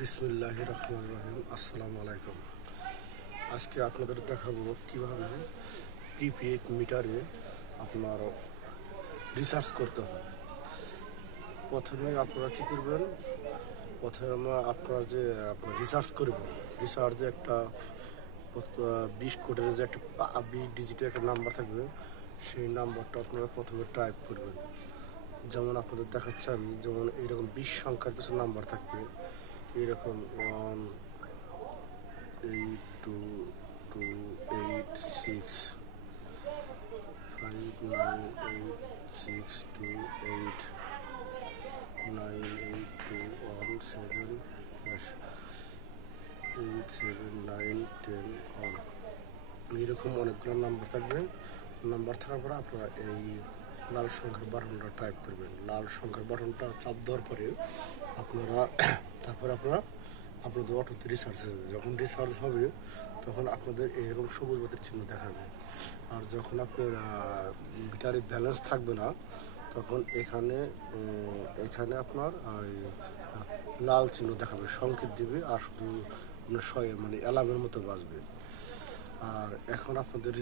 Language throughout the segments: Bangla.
বিসমিল্লাহির রহমানির রহিম। আসসালামু আলাইকুম। আজকে আপনাদের দেখাবো কিভাবে প্রিপেড মিটারে আপনার রিচার্জ করতে হয়। প্রথমে আপনারা কী করবেন, প্রথমে আপনারা যে আপনার রিচার্জ করবেন, রিচার্জে একটা 20 কোডের যে একটা 20 ডিজিটের একটা নাম্বার থাকবে, সেই নাম্বারটা আপনারা প্রথমে টাইপ করবেন। যেমন আপনাদের দেখাচ্ছে আমি, যেমন এইরকম 20 সংখ্যার কিছু নাম্বার থাকবে, এইরকম 182889286289710 এইরকম অনেকগুলো নাম্বার থাকবে। নাম্বার থাকার পরে আপনারা এই লাল সংখ্যার বাটনটা টাইপ করবেন। লাল সংখ্যার বাটনটা চাপ দেওয়ার পরে আপনারা আপনাদের অটোতে রিচার্জ হবে। যখন রিচার্জ হবে তখন আপনাদের এইরকম সবুজ বাতির চিহ্ন দেখাবে। আর যখন আপনার মিটারে ব্যালেন্স থাকবে না, তখন এখানে আপনার লাল চিহ্ন দেখাবে, সংকেত দিবে, আর শুধু আপনার মানে অ্যালার্মের মতো বাজবে। আর এখন আপনাদের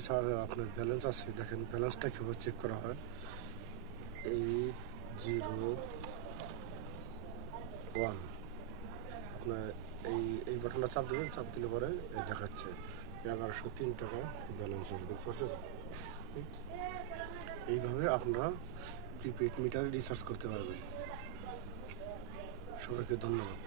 আপনার ব্যালেন্স আছে, দেখেন ব্যালেন্সটা কীভাবে চেক করা হয়। 801 আপনার এই বাটনটা চাপ দেবেন, চাপ দিলে পরে দেখাচ্ছে 1103 টাকা ব্যালেন্স আছে, দেখতে পাচ্ছেন। এইভাবে আপনারা প্রিপেড মিটারে রিচার্জ করতে পারবেন। সবাইকে ধন্যবাদ।